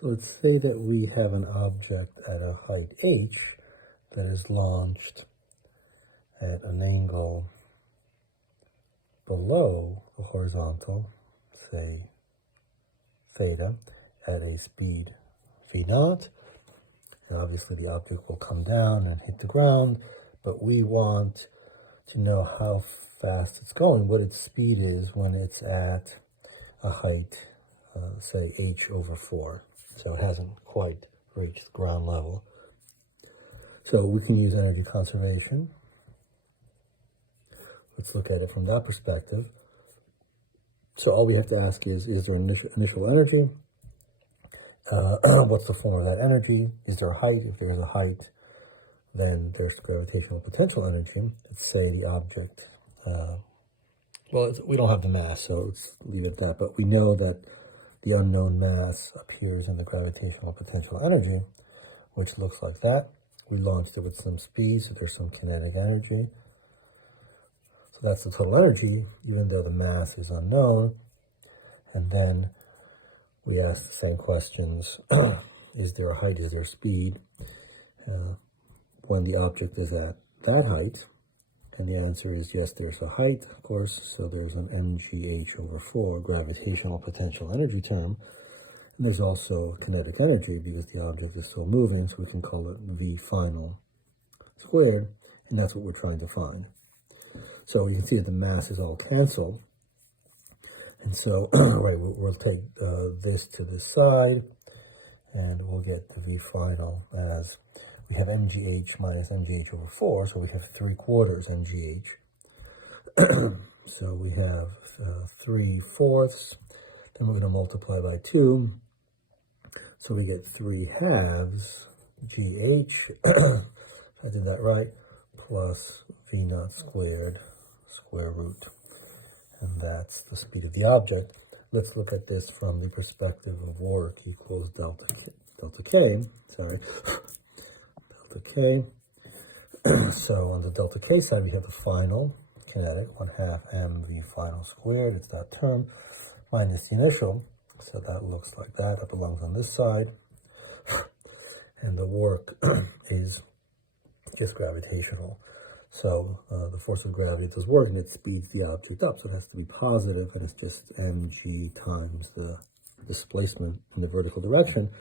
So let's say that we have an object at a height h that is launched at an angle below the horizontal, say theta, at a speed v naught. And obviously the object will come down and hit the ground, but we want to know how fast it's going, what its speed is when it's at a height, say h over 4. So it hasn't quite reached ground level. So we can use energy conservation. Let's look at it from that perspective. So all we have to ask is there initial energy? What's the form of that energy? Is there a height? If there's a height, then there's gravitational potential energy. Let's say the object, we don't have the mass, so let's leave it at that, but we know that the unknown mass appears in the gravitational potential energy, which looks like that. We launched it with some speed, so there's some kinetic energy. So that's the total energy, even though the mass is unknown. And then we ask the same questions. Is there a height? Is there speed? When the object is at that height, and the answer is yes, there's a height, of course, so there's an mgh over 4 gravitational potential energy term. And there's also kinetic energy because the object is still moving, so we can call it v final squared, and that's what we're trying to find. So you can see that the mass is all canceled. And so, right, we'll take this to this side, and we'll get the v final as we have mgh minus mgh over 4, so we have 3/4 mgh. So we have 3/4, then we're going to multiply by 2, so we get 3/2 gh, if I did that right, plus v naught squared, square root, and that's the speed of the object. Let's look at this from the perspective of work equals delta k, delta k. So on the delta k side, we have the final kinetic, 1/2 mv final squared, it's that term, minus the initial, so that looks like that, that belongs on this side. And the work is gravitational. So the force of gravity does work, and it speeds the object up, so it has to be positive, and it's just mg times the displacement in the vertical direction,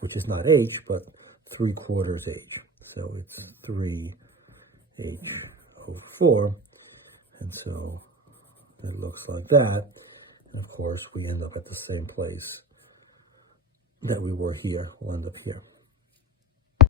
which is not h, but 3/4 h. So it's 3h over 4, and so it looks like that. And of course, we end up at the same place that we were here. We'll end up here.